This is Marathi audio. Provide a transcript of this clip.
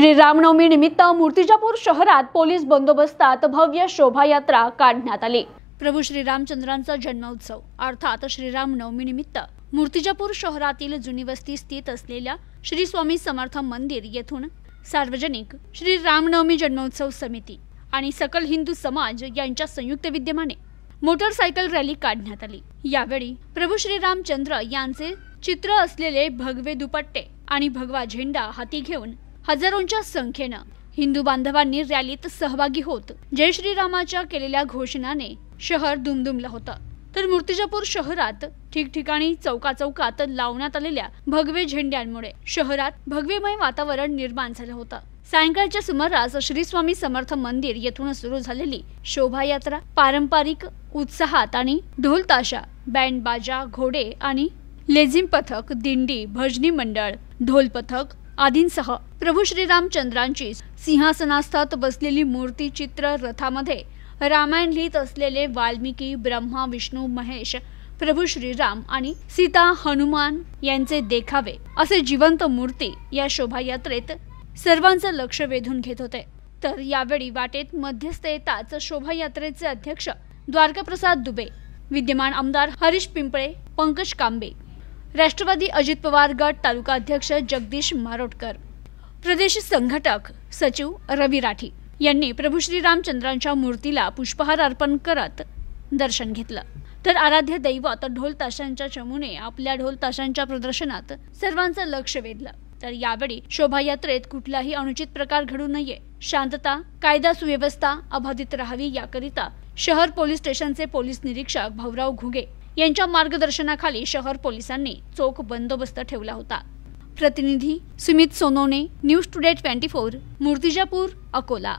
श्री रामनवमी निमित्त मूर्तिजापूर शहरात पोलीस बंदोबस्तात भव्य शोभायात्रा काढण्यात आली। प्रभू श्री रामचंद्रांचा जन्मोत्सव अर्थात श्री रामनवमी निमित्त मूर्तिजापूर शहरातील जुनी वस्ती स्थित असलेल्या श्री स्वामी समर्थ मंदिर येथून सार्वजनिक श्री रामनवमी जन्मोत्सव समिती आणि सकल हिंदू समाज यांच्या संयुक्त विद्यमाने मोटरसायकल रॅली काढण्यात आली। यावेळी प्रभू श्री रामचंद्र यांचे चित्र असलेले भगवे दुपट्टे आणि भगवा झेंडा हाती घेऊन हजारोंच्या संख्येनं हिंदू बांधवांनी रॅलीत सहभागी होत जय श्रीरामाच्या केलेल्या घोषणाने शहर दुमदुमलं होतं। तर मूर्तिजापूर शहरात ठिकठिकाणी चौकात लावण्यात आलेल्या भगवे झेंड्यांमुळे शहरात भगवेमय वातावरण निर्माण झालं होतं। सायंकाळच्या सुमारास श्री स्वामी समर्थ मंदिर येथून सुरू झालेली शोभायात्रा पारंपरिक उत्साहात आणि ढोल ताशा, बँड बाजा, घोडे आणि लेझिम पथक, दिंडी, भजनी मंडळ, ढोल पथक आदींसह प्रभू श्री रामचंद्रांची सिंहासनास्थात बसलेली मूर्ती चित्र रथामध्ये रामायण लिहित असलेले वाल्मिकी, ब्रह्मा, विष्णू, महेश, प्रभू श्रीराम आणि सीता, हनुमान यांचे देखावे असे जिवंत मूर्ती या शोभायात्रेत सर्वांचं लक्ष वेधून घेत होते। तर यावेळी वाटेत मध्यस्थ येताच शोभायात्रेचे अध्यक्ष द्वारकाप्रसाद दुबे, विद्यमान आमदार हरीश पिंपळे, पंकज कांबे, राष्ट्रवादी अजित पवार गट तालुका अध्यक्ष जगदीश मारोटकर, प्रदेश संघटक सचिव रवी राठी यांनी प्रभू श्री रामचंद्रांच्या मूर्तीला पुष्पहार अर्पण करत दर्शन घेतलं। तर आराध्य दैवत ढोल ताशांच्या चमूने आपल्या ढोल ताशांच्या प्रदर्शनात सर्वांचं लक्ष वेधलं। तर यावेळी शोभायात्रेत कुठलाही अनुचित प्रकार घडू नये, शांतता, कायदा सुव्यवस्था अबाधित राहावी याकरिता शहर पोलीस स्टेशनचे पोलीस निरीक्षक भाऊराव घुगे यांच्या मार्गदर्शनाखाली शहर पोलिसांनी चोख बंदोबस्त ठेवला होता। प्रतिनिधी सुमित सोनोने, न्यूज टुडे 24, मूर्तिजापूर, अकोला।